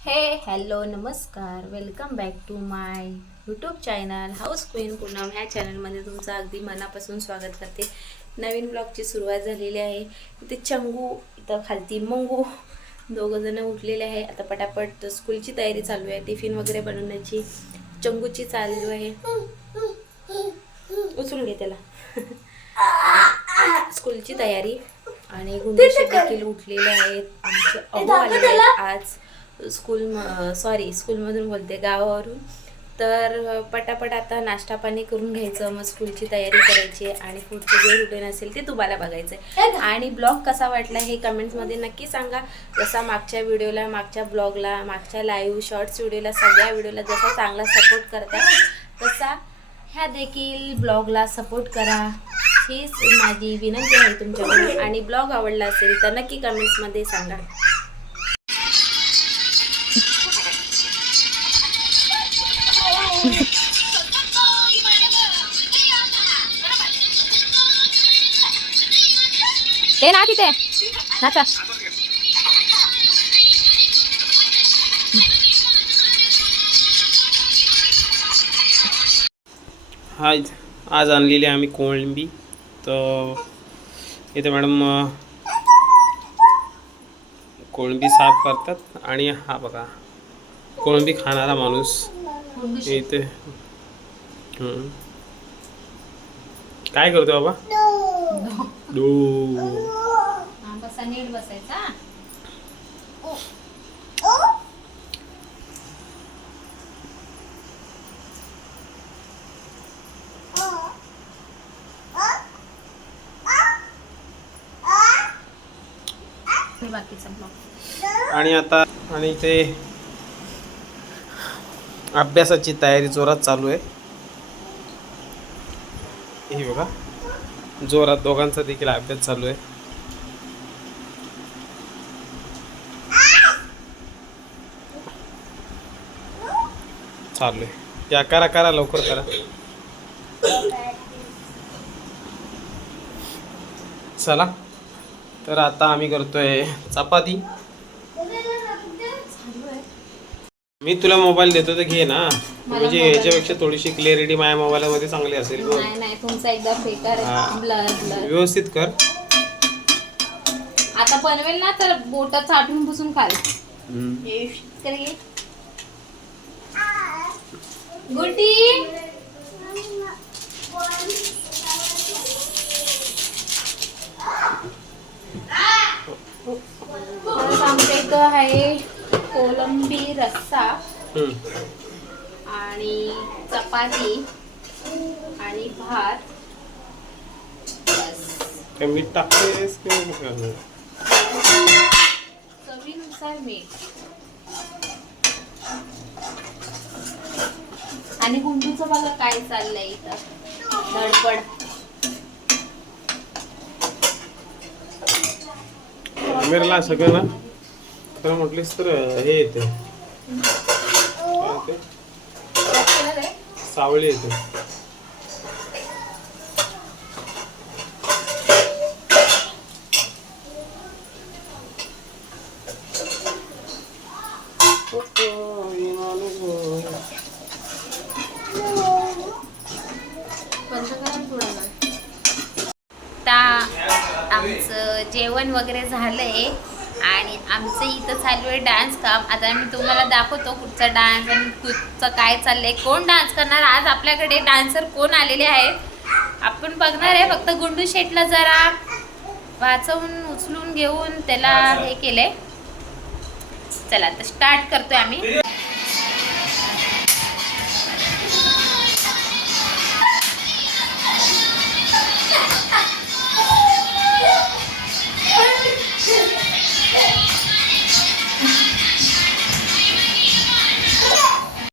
हे हॅलो नमस्कार. Welcome back to my YouTube channel house queen Poonam ह्या चॅनलमध्ये तुमचं अगदी मनापासून स्वागत करते. नवीन ब्लॉगची सुरुवात झालेली आहे. इथे चंगू इथं खालती मंगू दोघंजणं उठलेले आहे. आता पटापट स्कूलची तयारी चालू आहे. टिफिन वगैरे बनवण्याची चंगूची चालू आहे उचलून घे त्याला. स्कूलची तयारी. आणि गुंडे देखील उठलेले आहेत. आमचे अहो आलेले आहेत आज. स्कूल सॉरी स्कूलमधून बोलते गावावरून. तर पटापट आता नाश्ता पाणी करून घ्यायचं मग स्कूलची तयारी करायची आणि पुढचं जे रुटीन असेल ते तुम्हाला बघायचं आहे आणि ब्लॉग कसा वाटला हे कमेंट्समध्ये नक्की सांगा. जसा मागच्या व्हिडिओला मागच्या ब्लॉगला मागच्या लाईव्ह शॉर्ट्स व्हिडिओला सगळ्या व्हिडिओला जसा चांगला सपोर्ट करता तसा ह्या देखील ब्लॉगला सपोर्ट करा. हीच माझी विनंती आहे तुमच्याकडून. आणि ब्लॉग आवडला असेल तर नक्की कमेंट्समध्ये सांगा. ते ना तिथे. नाचा आज आज आणलेली आम्ही कोळंबी. तर इथे मॅडम कोळंबी साफ करतात. आणि हा बघा कोळंबी खाणारा माणूस इथे. काय करतो बाबा? डो बसा नीट बसायचा बाकीचा ब्लॉग आणि आता आणि इथे अभ्यासाची तयारी जोरात चालू आहे. हे बघा. जोरात दोघांचा देखील अभ्यास चालू आहे. चालू आहे. या करा करा लवकर करा. चला. तर आता आम्ही करतोय चपाती. मी तुला मोबाईल देतो तर घे ना. म्हणजे याच्यापेक्षा थोडीशी क्लिअरिटी माझ्या मोबाईलमध्ये चांगली असेल बघ. नाही नाही तुमचा एकदा बेकार हा. Blur blur. व्यवस्थित कर. आता बनवेल ना तर बोट चाटून पुसून खाल. हम्म. आमच्या इथं आहे. कोलंबी रस्सा. आणि चपाती आणि भात. काय मीठ टाकतेस? चवीनुसार मीठ. आणि गुंडूचं बघा काय चाललंय इथं. धडपड. आमिरला सगळं ना? खरं म्हटलीस तर हे येते. काय ते? सावळी येते. आता आमचं जेवण वगैरे झालंय. आणि आमचं इथं चालू आहे डान्स काम आता मी तुम्हाला दाखवतो कुठचा डान्स आणि कुठचं काय चाललंय कोण डान्स करणार? आज आपल्याकडे डान्सर कोण आलेले आहेत? आपण बघणार आहे. फक्त गुंडू शेटला जरा वाचवून उचलून घेऊन त्याला हे केलंय. चला आता स्टार्ट करतोय आम्ही.